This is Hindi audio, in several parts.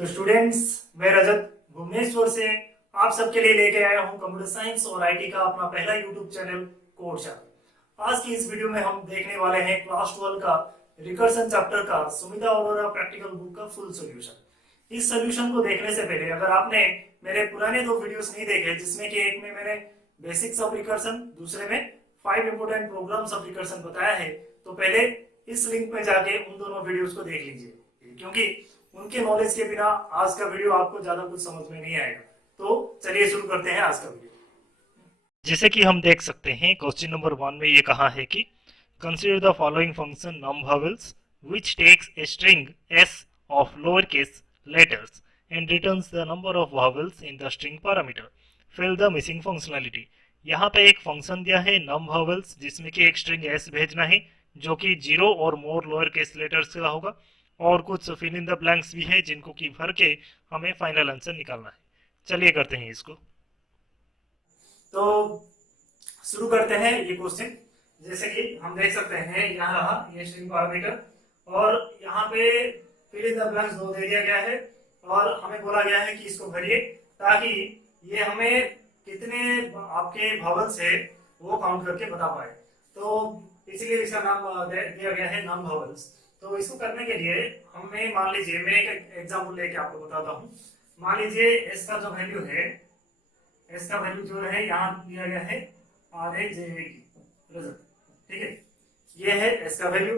तो स्टूडेंट्स, मैं रजत भुवनेश्वर से आप सबके लिए लेके आया हूं कंप्यूटर साइंस और आईटी का अपना पहला यूट्यूब चैनल कोर्स। आज की इस वीडियो में हम देखने वाले हैं क्लास 12 का रिकर्सन चैप्टर का सुविधा अरोरा प्रैक्टिकल बुक का फुल सॉल्यूशन। इस सॉल्यूशन को देखने से पहले अगर आपने मेरे पुराने दो वीडियोस नहीं देखे, जिसमें कि एक में मैंने बेसिक्स ऑफ रिकर्सन, दूसरे में 5 इंपोर्टेंट प्रोग्राम्स ऑफ रिकर्सन बताया है, तो पहले इस लिंक में जाके उन दोनों वीडियोस को देख लीजिए, क्योंकि उनके नॉलेज के बिना आज का वीडियो आपको ज्यादा कुछ समझ में नहीं आएगा। तो चलिए शुरू करते हैं आज का वीडियो। जैसे कि हम देख सकते हैं क्वेश्चन नंबर 1 में ये कहा है कि consider the following function num vowels which takes a string s of lowercase letters and returns the number of vowels in the string parameter. Fill the missing functionality. यहाँ पे एक फंक्शन दिया है नम वावेल्स, जिसमें कि एक स्ट्रिंग s भेजना है जो कि 0 और मोर लोअर केस लेटर्स का होगा, और कुछ फिल इन द ब्लैंक्स भी है जिनको कि भर के हमें फाइनल आंसर निकालना है। चलिए करते हैं इसको। तो शुरू करते हैं ये क्वेश्चन। जैसे कि हम देख सकते हैं यहाँ रहा ये स्ट्रिंग पैरामीटर, और यहाँ पे फिल इन द ब्लैंक्स 2 दे दिया गया है, और हमें बोला गया है कि इसको भरिए ताकि ये हमें कितने आपके वावल्स है वो काउंट करके बता पाए। तो इसीलिए इसका नाम दिया गया है नम वावल्स। तो इसको करने के लिए हमें, मान लीजिए मैं एक एग्जांपल लेके आपको बताता हूँ। मान लीजिए एस का जो वैल्यू है, एस का वैल्यू जो है यहाँ दिया गया है RAJ, ठीक है, ये है एस का वैल्यू।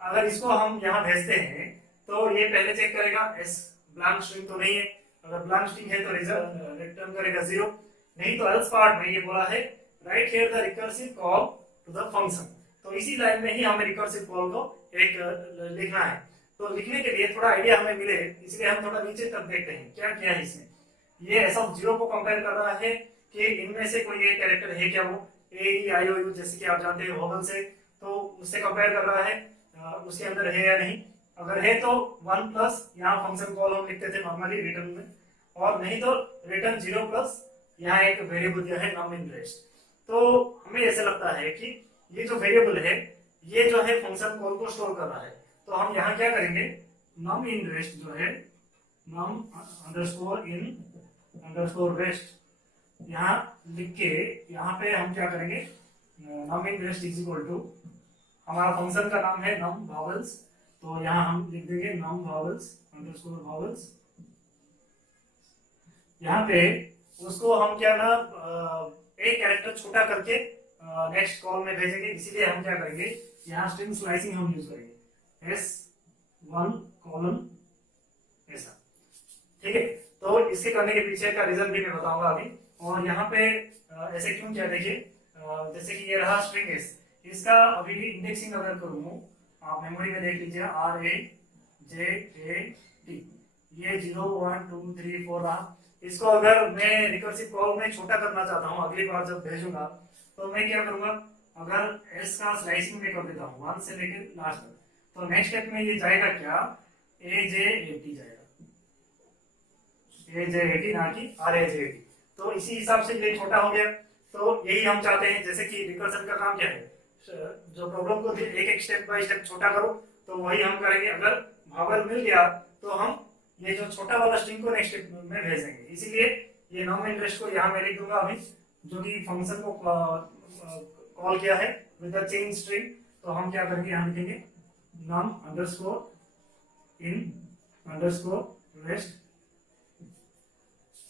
अगर इसको हम यहाँ भेजते हैं तो ये पहले चेक करेगा एस ब्लैंक स्ट्रिंग तो नहीं है। अगर ब्लैंक स्ट्रिंग है तो रिटर्न करेगा 0, नहीं तो एल्स पार्ट में ये बोला है right here the recursive call to the function. तो इसी लाइन में ही हमें रिकर्सिव कॉल को एक लिखना है। तो लिखने के लिए थोड़ा आइडिया हमें मिले, इसलिए हम थोड़ा नीचे तक देखते हैं क्या किया है इसने। ये एस ऑफ 0 को कंपेयर कर रहा है कि इनमें से कोई एक कैरेक्टर है क्या, वो ए ई आई ओ यू जैसे कि आप जानते हैं वोवल से, तो उससे कंपेयर कर रहा है उसके अंदर है या नहीं। अगर है तो 1 प्लस यहाँ फंक्शन कॉल हम लिखते थे नॉर्मली रिटर्न में, और नहीं तो रिटर्न 0 प्लस यहाँ एक वेरिएबल दिया है नम इन रेस्ट। तो हमें ऐसा लगता है कि ये जो वेरिएबल है ये जो है फंक्शन कॉल को स्टोर कर रहा है। तो हम यहाँ क्या करेंगे, नम इन रेस्ट जो है num underscore in underscore rest यहाँ लिख के यहाँ पे हम क्या करेंगे, num in rest is equal to, हमारा फंक्शन का नाम है नम वावल्स, तो यहाँ हम लिख देंगे नम वावल्स अंडरस्कोर वावल्स। यहाँ पे उसको हम क्या ना एक कैरेक्टर छोटा करके नेक्स्ट कॉल में भेजेंगे, इसीलिए हम क्या करेंगे, यहाँ स्ट्रिंग स्लाइसिंग हम यूज करेंगे S1 कॉलन ऐसा, ठीक है। तो इसके करने के पीछे का रीजन भी मैं बताऊंगा अभी। और यहाँ पे ऐसे क्यों किया, देखिए जैसे कि ये रहा स्ट्रिंग S, इसका अभी इंडेक्सिंग अगर करूँ, आप मेमोरी में देख लीजिए RAJAT, ये 0 1 2 3 4 रहा। इसको अगर मैं रिकर्सिव कॉल में छोटा करना चाहता हूँ अगली बार जब भेजूंगा, तो मैं क्या करूंगा, अगर एस का स्लाइसिंग में कर देता हूँ 1 से लेकर लास्ट तक, तो नेक्स्ट स्टेप में ये जाएगा क्या, AJAT जाएगा, AJAT ना कि RAJAT। तो इसी हिसाब से ये छोटा हो गया। तो यही हम चाहते हैं, जैसे कि रिकर्सन का काम क्या है, जो प्रॉब्लम को एक एक स्टेप बाय स्टेप छोटा करो, तो वही हम करेंगे। अगर भावर मिल गया तो हम ये जो छोटा वाला स्ट्रिंग को नेक्स्ट स्टेप में भेजेंगे, इसीलिए ये नॉम इंटरेस्ट को यहाँ मैं लिख दूंगा अभी, जो कि फंक्शन को कॉल किया है विद द चेंज स्ट्रिंग। तो हम क्या करेंगे, यहाँ लिखेंगे नम अंडरस्कोर इन अंडरस्कोर रेस्ट।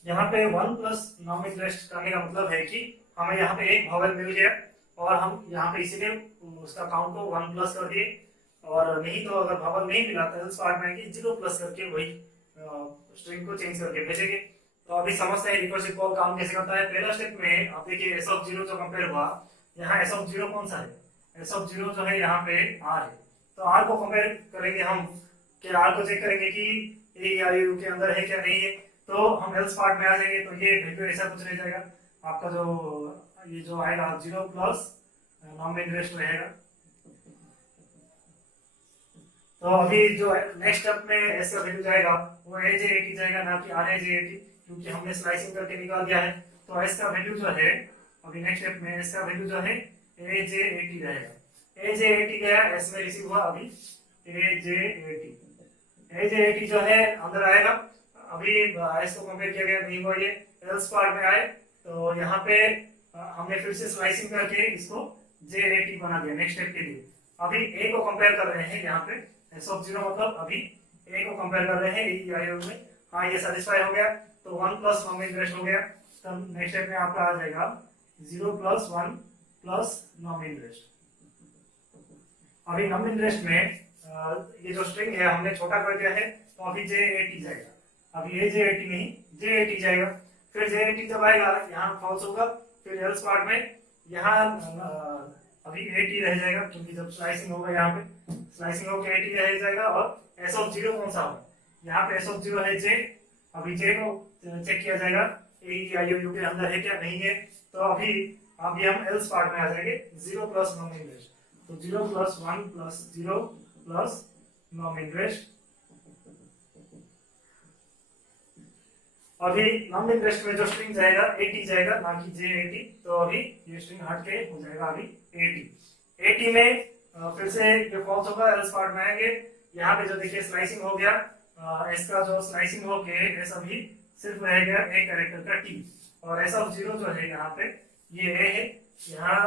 यहाँ पे 1 प्लस नॉम इन रेस्ट करने का मतलब है कि हमें यहाँ पे एक भावर मिल गया, और हम यहाँ पे इसीलिए उसका काउंट को 1 प्लस कर दिए, और नहीं तो अगर भावर नहीं मिला तो इस पार्ट में 0 प्लस करके वही स्ट्रिंग को चेंज करके भेजेंगे। तो अभी समझते हैं रिकर्सिव कॉल काम कैसे करता है। पहला स्टेप में आप देखिए एस ऑफ 0 जो कंपेयर हुआ, यहाँ एस ऑफ 0 कौन सा है, एस ऑफ 0 जो है यहाँ पे R है। तो R को कंपेयर करेंगे हम, कि R को चेक करेंगे कि ए आई यू के अंदर है क्या नहीं है। तो हम एल्स पार्ट में आ जाएंगे, तो ये वैल्यू ऐसा कुछ रह जाएगा आपका, जो ये जो आएगा 0 प्लस नॉम इन रेस्ट रहेगा। तो अभी जो नेक्स्ट स्टेप में एस का वैल्यू जाएगा वो AJAT जाएगा, ना कि RAJAT, क्योंकि हमने स्लाइसिंग करके निकाल दिया है। तो एस का वैल्यू जो है अभी नेक्स्ट स्टेप में एस का वैल्यू जो है AJAT रहेगा। AJAT गया, एस में रिसीव हुआ अभी AJAT जो है अंदर आएगा, अभी इसको कंपेयर किया गया, नहीं हुआ ये, एल्स पार्ट में आए तो यहाँ पे हमने फिर से स्लाइसिंग करके इसको JAT बना दिया नेक्स्ट स्टेप के लिए। अभी ए को कंपेयर कर रहे हैं यहाँ पे, एस ऑफ जीरो मतलब अभी ए को कंपेयर कर रहे हैं AEIOU में। हाँ ये सेटिस्फाई हो गया तो 1 प्लस नॉम इंटरेस्ट हो गया। तब नेक्स्ट स्टेप में आपका आ जाएगा 0 प्लस 1 प्लस नॉम इंटरेस्ट। अभी नॉम इंटरेस्ट में ये जो स्ट्रिंग है हमने छोटा कर दिया है तो अभी JAT जाएगा। अभी ये JAT नहीं JAT जाएगा। फिर JAT जब आएगा यहाँ फॉल्स होगा, फिर एल्स पार्ट में यहाँ अभी AT रह जाएगा क्योंकि जब स्लाइसिंग होगा यहाँ पे स्लाइसिंग होकर AT रह जाएगा। और एस ऑफ जीरो कौन सा होगा, यहाँ पे एस ऑफ जीरो है J। अभी J को चेक किया जाएगा AEIOU के अंदर है क्या, नहीं है, तो अभी हम एल्स पार्ट में आ जाएंगे 0 प्लस नॉम इंटरेस्ट। तो 0 प्लस 1 प्लस 0 प्लस नॉम इंटरेस्ट। अभी नॉम इंटरेस्ट में जो स्ट्रिंग जाएगा AT जाएगा ना कि JAT, तो अभी ये स्ट्रिंग हट के हो जाएगा अभी AT में फिर से ये फॉल्स होगा, एल्स पार्ट में आएंगे। यहाँ पे जो देखिए स्लाइसिंग हो गया, इसका जो स्लाइसिंग हो के एस अभी सिर्फ रह गया ए कैरेक्टर का T, और एस ऑफ जीरो जो है यहाँ पे ये ए है, यहाँ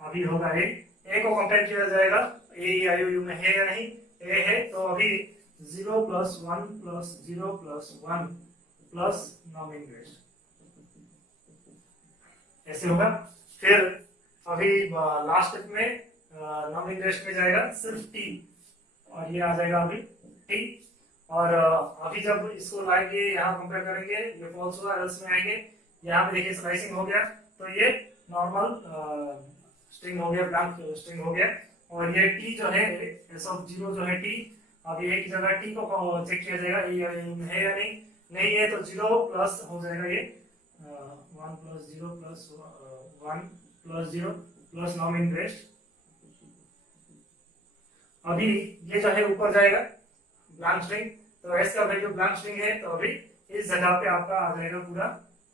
अभी होगा ए को कंपेयर किया जाएगा AEIOU में है या नहीं, ए है तो अभी 0 प्लस 1 प्लस 0 प्लस 1 प्लस नॉम इंटरेस्ट ऐसे होगा। फिर अभी लास्ट स्टेप में नॉम इंटरेस्ट में जाएगा सिर्फ T, और ये आ जाएगा अभी T। और अभी जब इसको लाएंगे यहाँ कंपेयर करेंगे, ये फॉल्स हुआ, एल्स में आएंगे, यहाँ पे देखिए स्लाइसिंग हो गया तो ये नॉर्मल स्ट्रिंग हो गया, ब्लैंक स्ट्रिंग हो गया। और ये T जो है एस ऑफ जीरो जो है T, अभी एक जगह T को चेक किया जाएगा है या नहीं, नहीं है तो 0 प्लस हो जाएगा ये 1 प्लस 0 प्लस 1 प्लस 0 प्लस नॉम इंटरेस्ट। अभी ये जो है ऊपर जाएगा ब्लैंक स्ट्रिंग, तो एस का वैल्यू ब्लैंक स्ट्रिंग है तो अभी इस जगह पे आपका आ जाएगा पूरा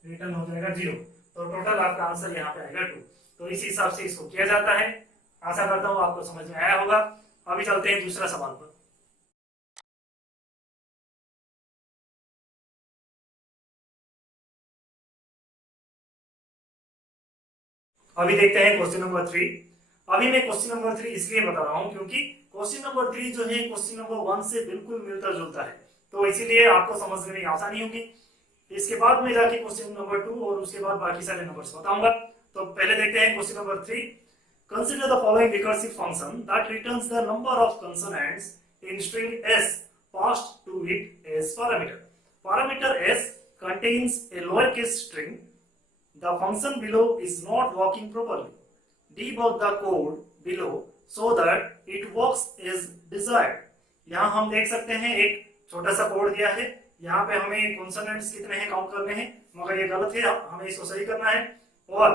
रिटर्न हो जाएगा 0, तो टोटल आपका आंसर यहाँ पे आएगा 2। तो इस हिसाब से इसको किया जाता है। आशा करता हूँ आपको समझ में आया होगा। अभी चलते हैं दूसरा सवाल पर। अभी देखते हैं क्वेश्चन नंबर 3। अभी मैं क्वेश्चन नंबर 3 इसलिए बता रहा हूं क्योंकि क्वेश्चन नंबर 3 जो है क्वेश्चन नंबर 1 से बिल्कुल मिलता जुलता है, तो इसीलिए आपको समझने में आसानी होगी। इसके बाद में जाके क्वेश्चन नंबर 2 और उसके बाद बाकी सारे नंबर्स बताऊंगा। तो पहले देखते हैं question number 3। Consider the following recursive function that returns the number of consonants in string s passed to it as parameter. Parameter s contains a lowercase string. The function below is not working properly. Debug the code below so that it works as desired. यहाँ हम देख सकते हैं एक छोटा सा कोड दिया है, यहाँ पे हमें कॉन्सोनेंट्स कितने हैं काउंट करने हैं, मगर ये गलत है, हमें इसको सही करना है। और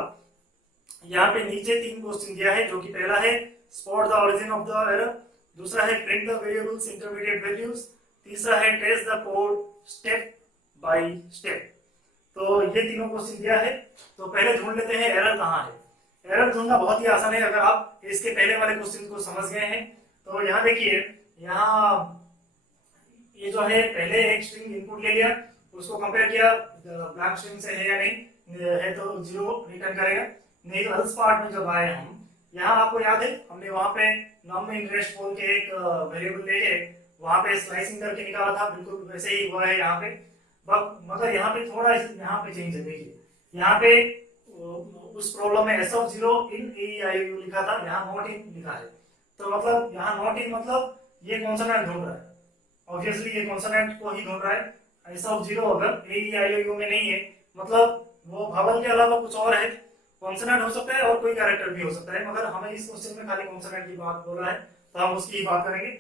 यहाँ पे नीचे 3 क्वेश्चन दिया है, जो कि पहला है spot the origin of the error, दूसरा है print the variables intermediate values, तीसरा है test the code step by step. तो ये तीनों क्वेश्चन दिया है। तो पहले ढूंढ लेते हैं एरर कहाँ है। एरर ढूंढना बहुत ही आसान है अगर आप इसके पहले वाले क्वेश्चन को समझ गए हैं। तो यहाँ देखिए, यहाँ ये जो है पहले एक स्ट्रिंग इनपुट ले लिया, उसको कंपेयर किया ब्लैंक स्ट्रिंग से है या नहीं, है तो 0 रिटर्न करेगा, नहीं तो एल्स पार्ट में जब आए हम, यहाँ आपको याद है हमने वहां पे नॉम इंटरेस्ट बोल के एक वेरिएबल लेके वहां पे स्लाइसिंग करके निकाला था, बिल्कुल वैसे ही हुआ है यहाँ पे। मगर यहाँ पे थोड़ा यहाँ पे चेंज है। देखिए यहाँ पे उस प्रॉब्लम में S of zero in AEIOU लिखा था, यहाँ नॉट इन लिखा है। तो मतलब यहाँ नॉट इन मतलब ये कॉन्सोनेंट ढूंढ रहा है, ऑब्वियसली ये कॉन्सोनेंट को ही ढूंढ रहा है। एस ऑफ जीरो अगर AEIOU में नहीं है मतलब वो भावल के अलावा कुछ और है, कॉन्सोनेंट हो सकता है और कोई कैरेक्टर भी हो सकता है, मगर हमें इस क्वेश्चन में खाली कॉन्सोनेंट की बात बोल रहा है तो हम उसकी ही बात करेंगे।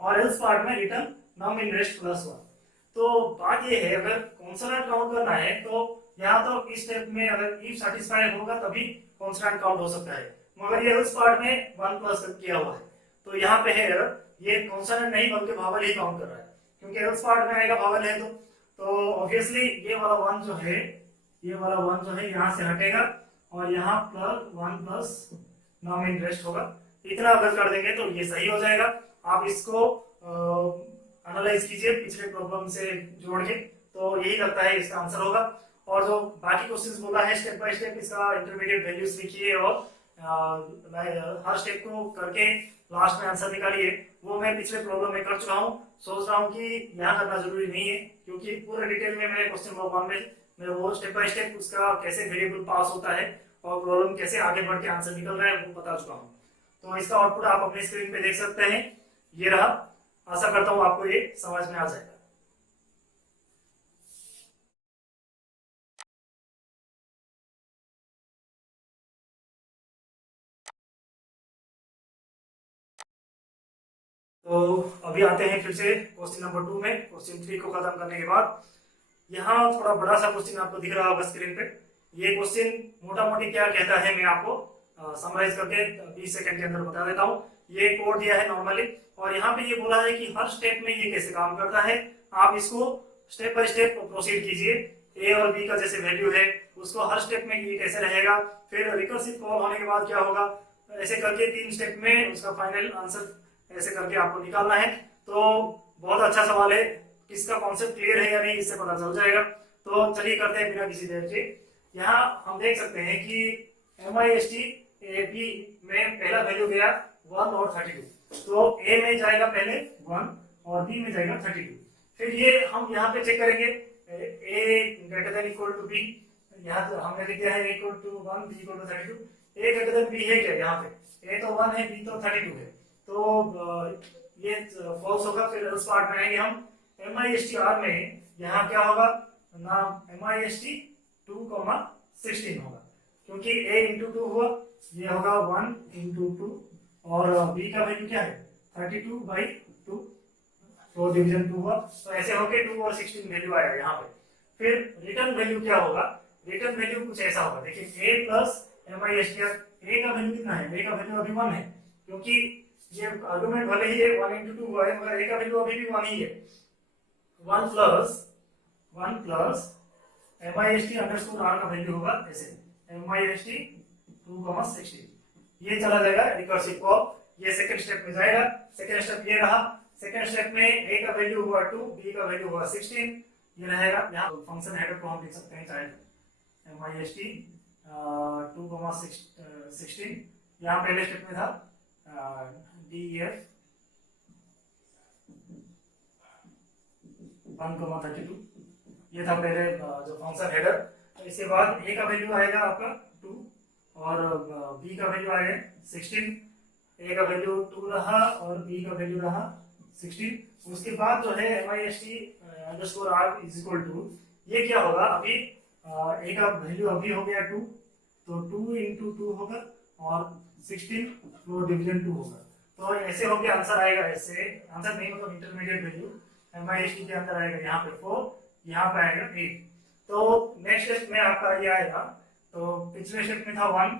और एल्स पार्ट में रिटर्न नॉम इंटरेस्ट प्लस 1। तो बात ये है अगर कॉन्सोनेंट काउंट करना है तो यहाँ तो इस स्टेप में अगर इफ सैटिस्फाई होगा तभी कॉन्सोनेंट काउंट हो सकता है, मगर ये एल्स पार्ट में 1 प्लस किया हुआ है तो यहाँ पे है एरर, ये कॉन्सोनेंट नहीं बल्कि भावल ही काउंट कर रहा है, क्योंकि एल्स पार्ट में आएगा भावल है तो ऑब्वियसली ये वाला 1 जो है, ये वाला 1 जो है यहाँ से हटेगा और यहाँ प्लस 1 प्लस नॉम इंटरेस्ट होगा। इतना अगर कर देंगे तो ये सही हो जाएगा। आप इसको एनालाइज कीजिए पिछले प्रॉब्लम से जोड़ के, तो यही लगता है इसका आंसर होगा। और जो बाकी क्वेश्चंस बोला है स्टेप बाय स्टेप इसका इंटरमीडिएट वैल्यूज लिखिए और हर स्टेप को करके लास्ट में आंसर निकालिए, वो मैं पिछले प्रॉब्लम में कर चुका हूँ। सोच रहा हूँ कि यहाँ करना जरूरी नहीं है, क्योंकि पूरे डिटेल में मैं क्वेश्चन नंबर 1 में मैं वो स्टेप बाय स्टेप उसका कैसे वेरिएबल पास होता है और प्रॉब्लम कैसे आगे बढ़ के आंसर निकल रहा है वो बता चुका हूँ। तो इसका आउटपुट आप अपनी स्क्रीन पे देख सकते हैं, ये रहा। आशा करता हूँ आपको ये समझ में आ जाएगा। तो अभी आते हैं फिर से क्वेश्चन नंबर 2 में। क्वेश्चन 3 को खत्म करने के बाद यहाँ थोड़ा बड़ा सा क्वेश्चन आपको दिख रहा होगा स्क्रीन पे। ये क्वेश्चन मोटा मोटी क्या कहता है मैं आपको समराइज करके 20 सेकंड के अंदर बता देता हूँ। ये कोड दिया है नॉर्मली, और यहाँ पे ये बोला है कि हर स्टेप में ये कैसे काम करता है, आप इसको स्टेप बाय स्टेप प्रोसीड कीजिए। ए और बी का जैसे वैल्यू है उसको हर स्टेप में ये कैसे रहेगा, फिर रिकर्सिव कॉल होने के बाद क्या होगा, ऐसे करके 3 स्टेप में उसका फाइनल आंसर ऐसे करके आपको निकालना है। तो बहुत अच्छा सवाल है, किसका कॉन्सेप्ट क्लियर है या नहीं इससे पता चल जाएगा। तो चलिए करते हैं बिना किसी देर के। यहाँ हम देख सकते हैं कि MIST बी में पहला वैल्यू गया 1 और 32, तो ए में जाएगा पहले 1 और बी में जाएगा 32। फिर ये हम यहाँ पे चेक करेंगे A greater than equal to B, यहाँ हमने लिख दिया है A equal to 1 B equal to 32। A greater than B है क्या, यहाँ पे ए तो 1 है बी तो 32 है, तो ये फॉल्स होगा। फिर उस पार्ट में आएंगे हम MIST आर में, यहाँ क्या होगा ना, MIST 2,16 होगा, क्योंकि a इंटू 2 हुआ, ये होगा 1 इंटू 2, और b का वैल्यू क्या है 32/2, तो डिवीजन 2 हुआ, तो ऐसे होके 2 और 16 वैल्यू आएगा यहाँ पे। फिर रिटर्न वैल्यू क्या होगा, रिटर्न वैल्यू कुछ ऐसा होगा, देखिए a प्लस MIST। a का वैल्यू कितना है, a का वैल्यू अभी 1 है, क्योंकि ये आर्गुमेंट भले ही 1 इंटू 2 हुआ है मगर a का वैल्यू अभी भी 1 ही है। 1 प्लस MIST अंडरस्कोर r का वैल्यू होगा ऐसे MIST 2,16, ये चला जाएगा रिकर्सिव कॉल, ये सेकंड स्टेप में जाएगा। सेकंड स्टेप ये रहा, सेकंड स्टेप में a का वैल्यू हुआ 2, b का वैल्यू हुआ 16, ये रहेगा। यहाँ फंक्शन हेडर को हम लिख सकते हैं चाहे MIST 2,16, यहाँ पहले स्टेप में था DEF 1,32, ये था पहले जो फंक्शन हेडर। तो इसके बाद a का वैल्यू आएगा आपका 2 और b का वैल्यू आएगा 16, a का वैल्यू 2 रहा और b का वैल्यू रहा 16। उसके बाद जो है MIST underscore r is equal to, ये क्या होगा, अभी a का वैल्यू अभी हो गया 2, तो 2 इंटू 2 होगा और 16 तो डिवीजन 2 होगा, तो ऐसे होके आंसर आएगा। ऐसे आंसर नहीं मतलब इंटरमीडिएट वैल्यू MIST के अंदर आएगा यहाँ पे 4, यहाँ पे आएगा 8। तो नेक्स्ट स्टेप में आपका ये आएगा, तो पिछले स्टेप में था 1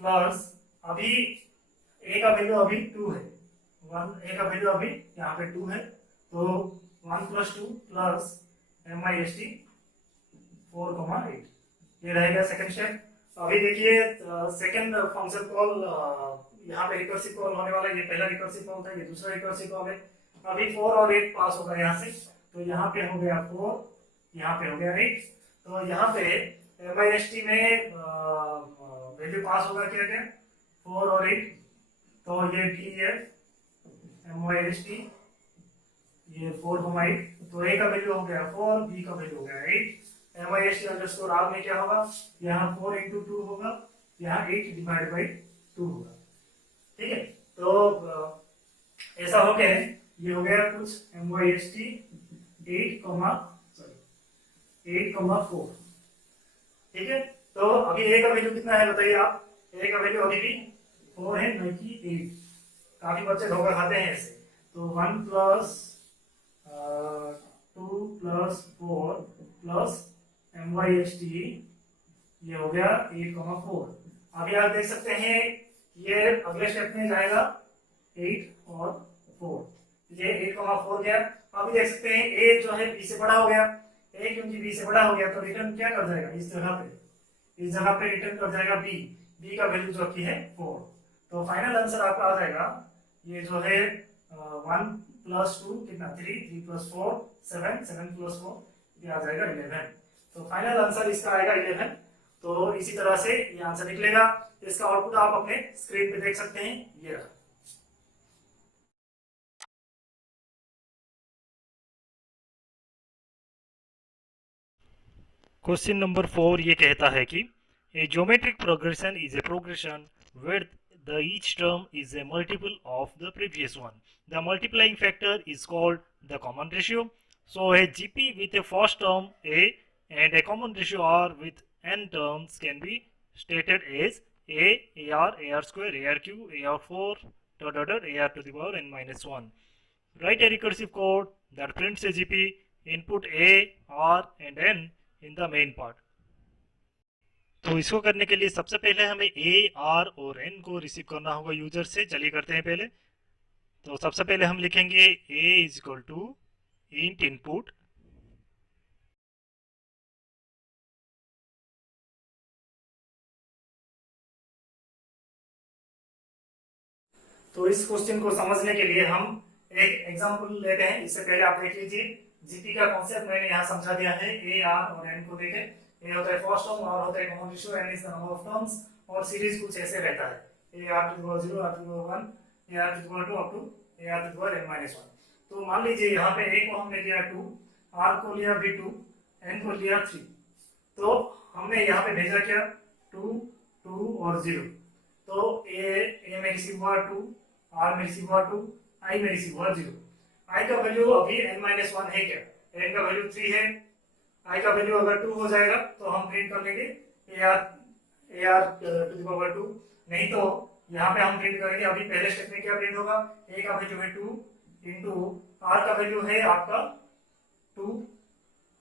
प्लस, अभी a का वैल्यू अभी 2 है, a का वैल्यू अभी यहाँ पे 2 है, तो 1 प्लस 2 प्लस MIST 4,8, ये रहेगा सेकंड स्टेप। अभी देखिए सेकंड फंक्शन कॉल यहाँ पे रिकर्सिव कॉल होने वाला है, ये पहला रिकर्सिव कॉल था, ये दूसरा रिकर्सिव कॉल है। अभी 4 और 8 पास होगा यहाँ से, तो यहाँ पे हो गया 4, यहाँ पे हो गया 8, तो यहाँ पे MIST में वैल्यू पास होगा क्या क्या 4 और 8, तो ये DEF MIST ये 4,8, तो a का वैल्यू हो गया 4, b का वैल्यू हो गया 8। MIST अंडरस्कोर r में क्या होगा, यहाँ 4 इंटू 2 होगा, यहाँ 8 डिवाइड बाई 2 होगा, ठीक है। तो ऐसा हो गया, ये हो गया कुछ MIST 8,4, ठीक है। तो अभी a का वैल्यू कितना है बताइए आप, a का वैल्यू अभी भी 4 है न कि 8, काफी बच्चे धोखा खाते हैं ऐसे। तो 1 प्लस 2 प्लस 4 प्लस MIST ये हो गया 8,4। अभी आप देख सकते हैं ये अगले स्टेप में जाएगा 8 और 4, ये 8,4 गया। अभी देख सकते हैं a जो है b से बड़ा हो गया, a क्योंकि b से बड़ा हो गया तो रिटर्न क्या कर जाएगा, इस जगह पे रिटर्न कर जाएगा b का वैल्यू जो की है 4। तो फाइनल आंसर आपका आ जाएगा ये जो है 1 प्लस 2 कितना 3, 3 प्लस 4 7, 7 प्लस 4 ये आ जाएगा 11। तो फाइनल आंसर इसका आएगा 11। तो इसी तरह से ये आंसर निकलेगा। इसका आउटपुट आप अपने स्क्रीन पे देख सकते हैं, ये रहा। क्वेश्चन नंबर 4 ये कहता है कि A geometric progression is a progression where the each term is a multiple of the previous one. The multiplying factor is called the common ratio. So a GP with a first term A and a common ratio R with n terms can be stated as A, AR, AR square, AR cube, AR4, dot dot dot, AR to the power n minus 1. Write a recursive code that prints a GP, input A, R and n in the main part. तो इसको करने के लिए सबसे पहले हमें ए आर और एन को रिसीव करना होगा यूजर से। चलिए करते हैं पहले। तो सबसे पहले हम लिखेंगे A is equal to int input तो इस क्वेश्चन को समझने के लिए हम एक एग्जांपल लेते हैं। इससे पहले आप देख लीजिए जीपी का कॉन्सेप्ट मैंने यहाँ समझा दिया है। ए आर और एन को देखें, ए होता है फर्स्ट टर्म, आर होता है common ratio, n is the number of terms और सीरीज कुछ ऐसे रहता है a r to the power 0, r to the power 1, a r to the power 2 up to a r to the power n minus 1। तो मान लीजिए यहाँ पे ए को हमने लिया 2, आर को लिया भी 2, एन को लिया 3। तो हमने यहाँ पे भेजा क्या 2, 2 और 0। तो ए में रिसीव हुआ 2, आर में रिसीव हुआ 2, आई में रिसीव हुआ 0। आई का वैल्यू अभी n माइनस 1 है क्या, n का वैल्यू 3 है। आई का वैल्यू अगर 2 हो जाएगा तो हम प्रिंट कर लेंगे a r to the power 2। नहीं तो यहाँ पे हम प्रिंट करेंगे, अभी पहले स्टेप में क्या प्रिंट होगा, ए का वैल्यू है 2 इंटू आर का वैल्यू है आपका 2,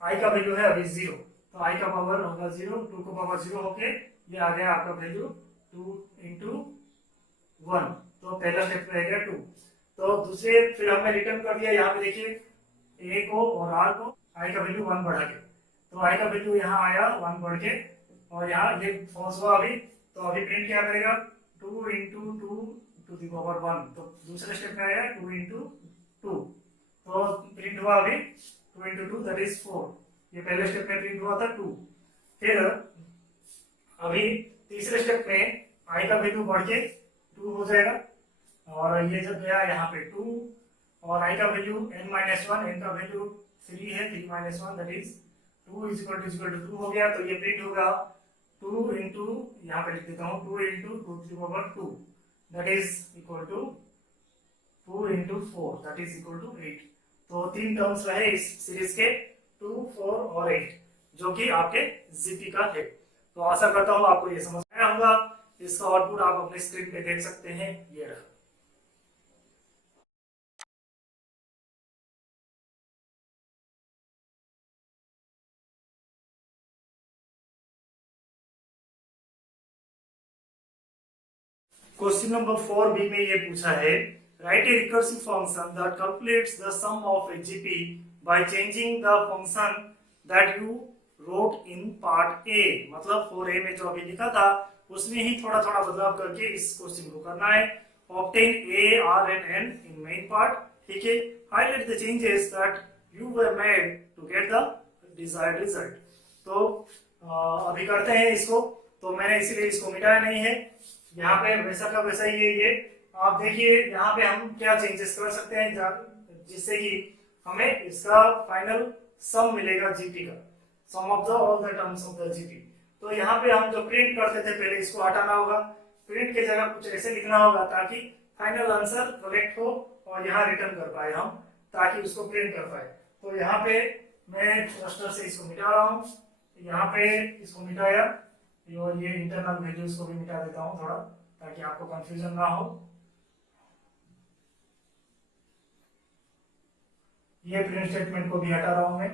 आई का वैल्यू है अभी 0। तो आई का पावर होगा 0, 2 को पावर 0 होके ये आ गया आपका वैल्यू 2 इंटू 1। तो पहला स्टेप रह गया 2। तो दूसरे फिर हमने रिटर्न कर दिया, यहाँ पे देखिए ए को और आर को आई का वैल्यू 1 बढ़ा के। तो आई का वैल्यू यहाँ आया 1 बढ़ के और यहाँ ये फॉल्स हुआ अभी। तो अभी प्रिंट क्या करेगा 2 इंटू 2 टू द पावर 1। तो दूसरे स्टेप में आया 2 इंटू 2। तो प्रिंट हुआ अभी 2 इंटू 2 दैट इज 4। ये पहले स्टेप में प्रिंट हुआ था 2। फिर अभी तीसरे स्टेप में आई का वैल्यू बढ़ के 2 हो जाएगा और ये जब गया यहाँ पे 2 और आई का वैल्यू n माइनस 1, n का वैल्यू 3 है, 3 minus 1 that is 2 is equal to 2 हो गया। तो ये प्रिंट होगा 2 इंटू, यहाँ पे लिख देता हूँ 2 into 2 to the power 2 that is equal to 2 into 4 that is equal to 8। तो 3 टर्म्स रहे इस सीरीज के 2, 4 और 8 जो कि आपके जीपी का है। तो आशा करता हूँ आपको ये समझ आया होगा। इसका आउटपुट आप अपने स्क्रीन पे देख सकते हैं, ये रहा। क्वेश्चन नंबर 4b में ये पूछा है write a recursive function that calculates the sum of a GP by changing the function that you wrote in part a. मतलब 4a में जो अभी लिखा था उसमें ही थोड़ा थोड़ा बदलाव करके इस क्वेश्चन को करना है। Obtain a r and n in main part, ठीक है। Highlight the changes that you were made to get the desired result. तो अभी करते हैं इसको। तो मैंने इसीलिए इसको मिटाया नहीं है, यहाँ पे वैसा का वैसा ही है ये। आप देखिए यहाँ पे हम क्या चेंजेस कर सकते हैं जिससे कि हमें इसका फाइनल सम मिलेगा जीपी का, sum of the all the terms of the GP. तो यहाँ पे हम जो प्रिंट करते थे पहले इसको हटाना होगा, प्रिंट की जगह कुछ ऐसे लिखना होगा ताकि फाइनल आंसर करेक्ट हो और यहाँ रिटर्न कर पाए हम, ताकि उसको प्रिंट कर पाए। तो यहाँ पे मैं रजिस्टर से इसको मिटा रहा हूँ, यहाँ पे इसको मिटाया और ये इंटरनल वैल्यूज को भी मिटा देता हूँ थोड़ा ताकि आपको कंफ्यूजन ना हो। ये प्रिंट स्टेटमेंट को भी हटा रहा हूँ मैं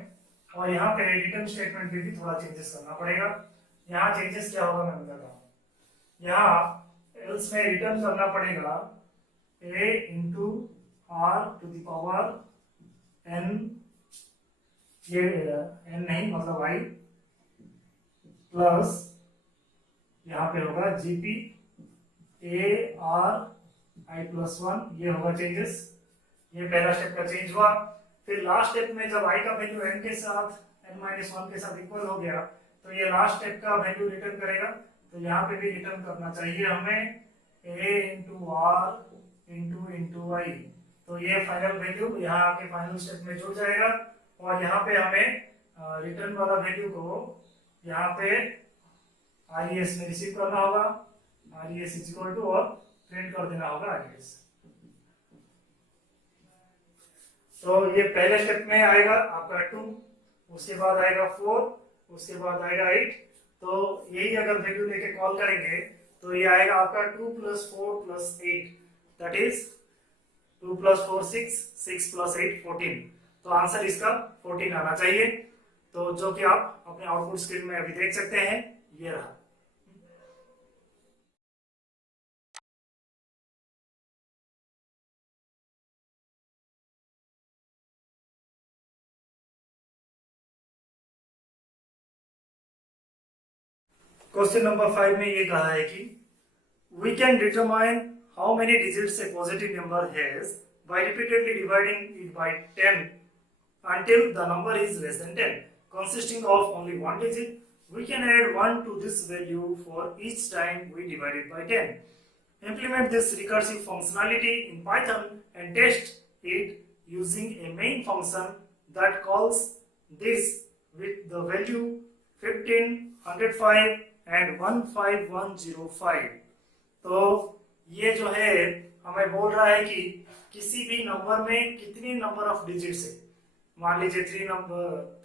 और यहाँ पे रिटर्न स्टेटमेंट में भी थोड़ा चेंजेस करना पड़ेगा। यहाँ चेंजेस क्या होगा मैं बताता हूँ। यहाँ एल्स में रिटर्न करना पड़ेगा a into r to the power n, ये n नहीं मतलब i प्लस यहाँ पे होगा GP A R I plus 1, ये होगा चेंजेस। ये पहला स्टेप का चेंज हुआ। फिर लास्ट स्टेप में जब आई का वैल्यू n के साथ n-1 के साथ इक्वल हो गया तो ये लास्ट स्टेप का वैल्यू रिटर्न करेगा। तो यहाँ पे भी रिटर्न करना चाहिए हमें a इंटू आर इंटू आई। तो ये फाइनल वैल्यू यहाँ आके फाइनल स्टेप में जुड़ जाएगा और यहाँ पे हमें रिटर्न वाला वैल्यू को यहाँ पे RES में रिसीव करना होगा। RES इज इक्वल टू और प्रिंट कर देना होगा RES। तो ये पहले स्टेप में आएगा आपका 2, उसके बाद आएगा 4, उसके बाद आएगा 8। तो यही अगर वैल्यू लेके कॉल करेंगे तो ये आएगा आपका 2 + 4 + 8 दैट इज 2 + 4 6, 6 + 8 14। तो आंसर इसका 14 आना चाहिए। तो जो कि आप अपने आउटपुट स्क्रीन में अभी देख सकते हैं, ये रहा। क्वेश्चन नंबर 5 में ये कहा है कि we can determine how many digits a positive number has by repeatedly dividing it by 10 until the number is less than 10, consisting of only one digit. We can add 1 to this value for each time we divide it by 10. Implement this recursive functionality in Python and test it using a main function that calls this with the value 15, 105 and 15105. तो ये जो है हमें बोल रहा है कि किसी भी नंबर में कितनी नंबर ऑफ डिजिट्स है। मान लीजिए 3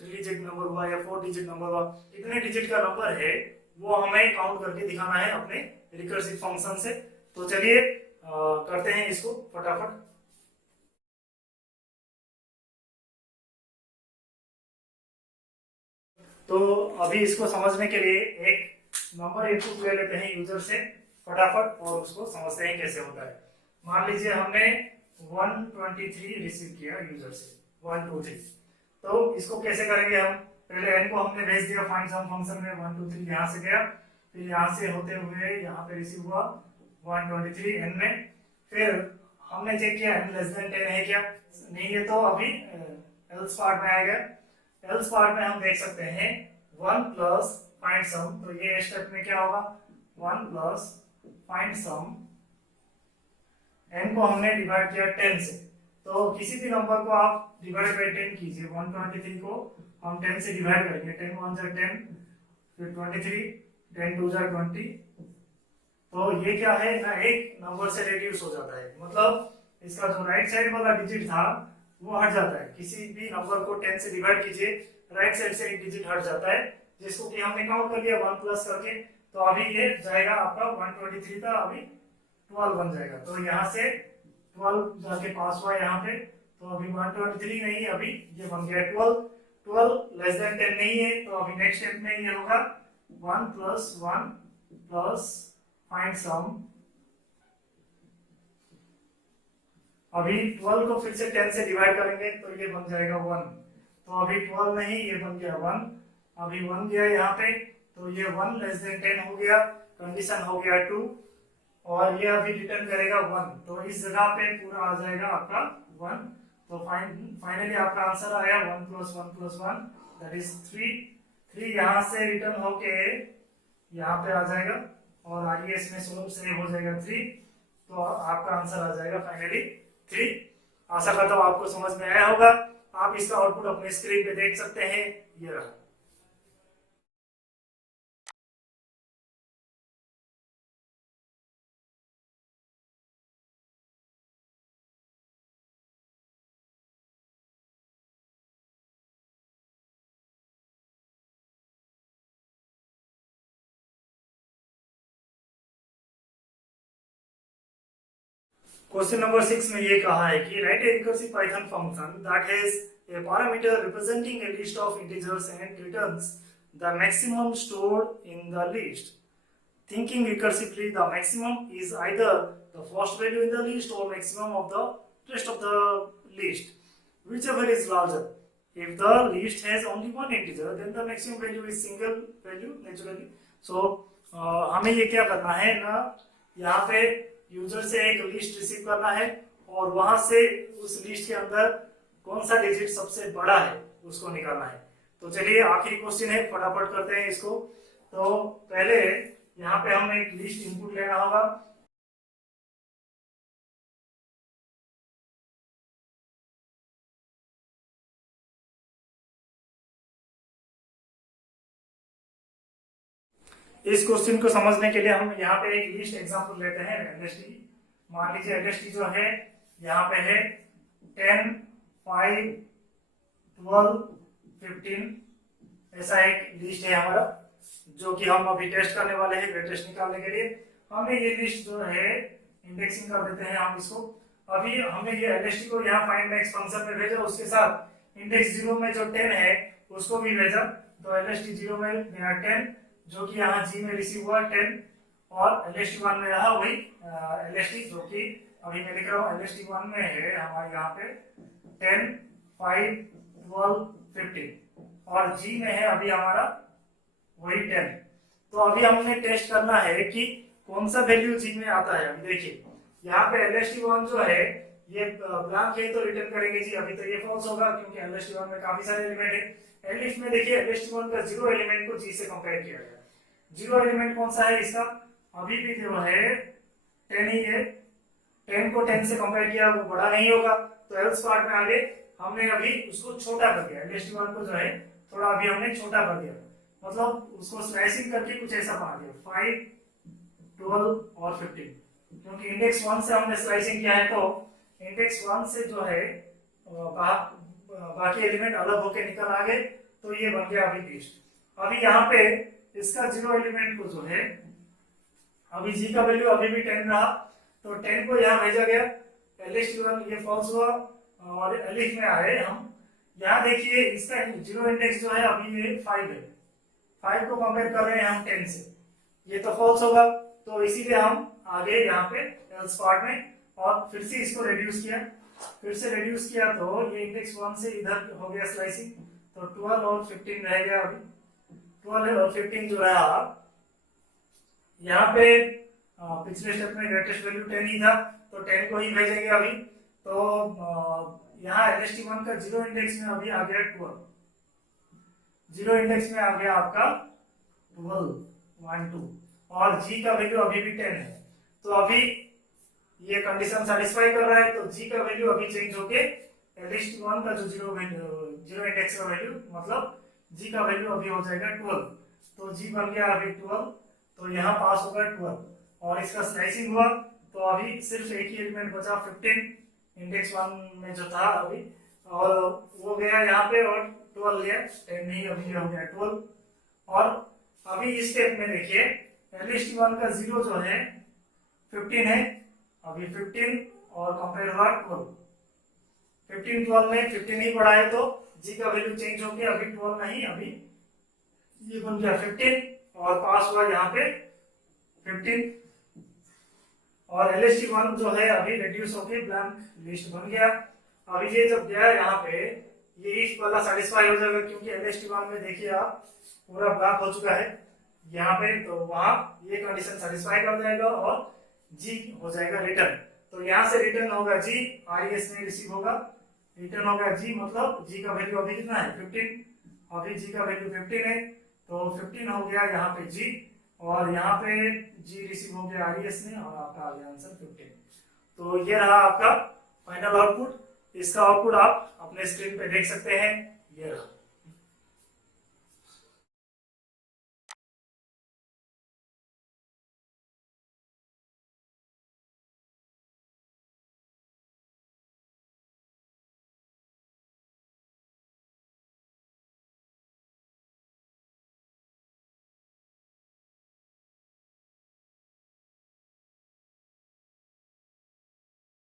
डिजिट नंबर हुआ या 4 डिजिट नंबर हुआ, कितने डिजिट का नंबर है वो हमें काउंट करके दिखाना है अपने रिकर्सिव फंक्शन से। तो चलिए करते हैं इसको फटाफट। तो अभी इसको समझने के लिए एक नंबर इनपुट ले लेते हैं यूजर से फटाफट और उसको समझते हैं कैसे होता है। मान लीजिए हमने 123 रिसीव किया यूजर से, 123। तो इसको कैसे करेंगे हम? पहले n को हमने भेज दिया फाइंड सम फंक्शन में, 123 यहाँ से गया, फिर यहाँ से होते हुए यहाँ पे रिसीव हुआ 123 n में। फिर हमने चेक किया n लेस देन 10 है क्या, नहीं है, तो अभी एल्स पार्ट में आएगा। एल्स पार्ट में हम देख सकते हैं 1 प्लस फाइंड सम। तो ये स्टेप में क्या होगा, 1 प्लस फाइंड सम, n को हमने डिवाइड किया 10 से। तो किसी भी नंबर को आप डिवाइड बाय 10 कीजिए। 123 को हम 10 से डिवाइड करेंगे, 10 1 जा 10, फिर 23, 10 2 जा 20। तो ये क्या है ना, एक नंबर से रेड्यूस हो जाता है, मतलब इसका जो राइट साइड वाला डिजिट था वो हट जाता है। किसी भी नंबर को 10 से डिवाइड कीजिए, राइट साइड से एक डिजिट हट जाता है, जिसको कि हमने काउंट कर लिया 1 प्लस करके। तो अभी ये जाएगा आपका 123 था, अभी 12 बन जाएगा। तो यहाँ से 12 जाके पास हुआ यहाँ पे, तो अभी 123 नहीं, अभी ये बन गया 12। 12 लेस देन 10 नहीं है, तो अभी नेक्स्ट स्टेप में ये होगा 1 प्लस 1 प्लस फाइंड सम। अभी 12 को फिर से 10 से डिवाइड करेंगे तो ये बन जाएगा 1। तो अभी 12 नहीं, ये बन गया 1। अभी 1 गया यहाँ पे, तो ये 1 लेस देन 10 हो गया, कंडीशन हो गया 2, और ये अभी रिटर्न करेगा 1। तो इस जगह पे पूरा आ जाएगा आपका 1। तो फाइनली आपका आंसर आया 1 प्लस 1 प्लस 1 दैट इज 3। 3 यहाँ से रिटर्न होके यहाँ पे आ जाएगा और RES में सेव हो जाएगा 3। तो आपका आंसर आ जाएगा फाइनली 3। आशा करता हूँ आपको समझ में आया होगा। आप इसका आउटपुट अपने स्क्रीन पे देख सकते हैं, ये रहा। क्वेश्चन नंबर 6 में ये कहा है कि right a recursive Python function that has a parameter representing a list of integers and returns the maximum stored in the list. Thinking recursively, the maximum is either the first value in the list or maximum of the rest of the list, whichever is larger. If the list has only one integer, then the maximum value is single value naturally. So हमें ये क्या करना है ना, यहाँ पे यूजर से एक लिस्ट रिसीव करना है और वहां से उस लिस्ट के अंदर कौन सा डिजिट सबसे बड़ा है उसको निकालना है। तो चलिए आखिरी क्वेश्चन है, फटाफट करते हैं इसको। तो पहले यहाँ पे हमें एक लिस्ट इनपुट लेना होगा। इस क्वेश्चन को समझने के लिए हम यहाँ पे एक लिस्ट एग्जांपल लेते हैं एलएसटी। मान लीजिए एलएसटी जो है यहाँ पे है 10, 5, 12, 15, ऐसा एक लिस्ट है हमारा जो कि हम अभी टेस्ट करने वाले हैं ग्रेटेस्ट निकालने के लिए। हमने ये लिस्ट जो है इंडेक्सिंग कर देते हैं हम इसको। अभी हमने ये एलएसटी को यहाँ फाइंड नेक्स्ट फंक्शन में भेजा, उसके साथ इंडेक्स 0 में जो 10 है उसको भी भेजा। तो एलएसटी 0 में मेरा 10 जो कि यहाँ जी में रिसीव हुआ 10, और एलएसटी 1 में रहा वही एलएसटी जो कि अभी मैं लिख रहा हूँ एलएसटी 1 में है हमारे यहाँ पे 10, 5, 12, 15, और जी में है अभी हमारा वही 10। तो अभी हमने टेस्ट करना है कि कौन सा वैल्यू जी में आता है। अभी देखिए यहाँ पे एलएसटी 1 जो है ये ब्लैंक है तो रिटर्न करेंगे जी, अभी तो ये फॉल्स होगा क्योंकि एलएसटी 1 में काफी सारे एलिमेंट है। एलिफ में देखिए एलएसटी 1 का 0 एलिमेंट को जी से कंपेयर किया गया। 0 एलिमेंट कौन सा है इसका, अभी भी जो है 10 ही है। 10 को 10 से कंपेयर किया वो बड़ा नहीं होगा, तो एल्स पार्ट में आगे हमने अभी उसको छोटा कर दिया। एलएसटी 1 को जो है थोड़ा अभी हमने छोटा कर दिया, मतलब उसको स्लाइसिंग करके कुछ ऐसा बना दिया 5, 12 और 15। क्योंकि इंडेक्स 1 से हमने स्लाइसिंग किया है तो इंडेक्स 1 से जो है बाकी एलिमेंट अलग होके निकल आ गए, तो ये बन गया अभी लिस्ट। अभी यहाँ पे इसका 0 एलिमेंट को जो है अभी जी का वैल्यू अभी भी 10 रहा, तो 10 को यहाँ भेजा गया। एलएसटी 1 ये फॉल्स हुआ और एलिफ में आए हम। यहाँ देखिए इसका 0 इंडेक्स जो है अभी ये 5 है, 5 को कंपेयर कर रहे हैं हम 10 से, ये तो फॉल्स होगा। तो इसीलिए हम आगे यहाँ पे एल्स पार्ट में और फिर से इसको रिड्यूस किया। फिर से रिड्यूस किया तो ये इंडेक्स 1 से इधर हो गया स्लाइसिंग, तो 12 और 15 रह गया। अभी 12 और 15 जो रहा यहाँ पे पिछले स्टेप में ग्रेटेस्ट वैल्यू 10 ही था, तो 10 को ही भेजेंगे अभी। तो यहाँ एलएसटी 1 का 0 इंडेक्स में अभी आ गया 12, 0 इंडेक्स में आ गया आपका 12, 1, 2, और जी का वैल्यू अभी भी 10 है। तो अभी ये कंडीशन सेटिस्फाई कर रहा है, तो जी का वैल्यू अभी चेंज होके एलएसटी 1 का जो 0 इंडेक्स का वैल्यू मतलब जी का वैल्यू अभी हो जाएगा 12। तो जी बन गया अभी 12, तो यहाँ पास होगा 12, और इसका स्लाइसिंग हुआ तो अभी सिर्फ एक ही एलिमेंट बचा 15 इंडेक्स 1 में जो था अभी, और वो गया यहाँ पे और 12 गया, 10 नहीं अभी हो गया 12। और अभी इस स्टेप में देखिए एलएसटी 1 का 0 जो है 15 है, अभी 15 और कंपेयर हुआ 12, 15 12 में 15 ही पड़ा है, तो जी का वैल्यू चेंज हो गया, अभी 12 नहीं, अभी ये बन गया 15, और पास हुआ यहाँ पे 15। और एलएसटी 1 जो है अभी रिड्यूस होके ब्लैंक लिस्ट बन गया। अभी ये जब गया यहाँ पे ये इफ वाला सेटिस्फाई हो जाएगा, क्योंकि एलएसटी 1 में देखिए आप पूरा ब्लैंक हो चुका है यहाँ पे, तो वहां ये कंडीशन सेटिस्फाई कर जाएगा और जी हो जाएगा रिटर्न। तो यहाँ से रिटर्न होगा जी, आरईएस में रिसीव होगा, रिटर्न होगा जी, मतलब जी का वैल्यू अभी कितना है 15, अभी जी का वैल्यू 15 है, तो 15 हो गया यहाँ पे जी, और यहाँ पे जी रिसीव हो गया आरईएस में, और आपका आ गया आंसर 15। तो ये रहा आपका फाइनल आउटपुट। इसका आउटपुट आप अपने स्क्रीन पे देख सकते हैं, ये रहा।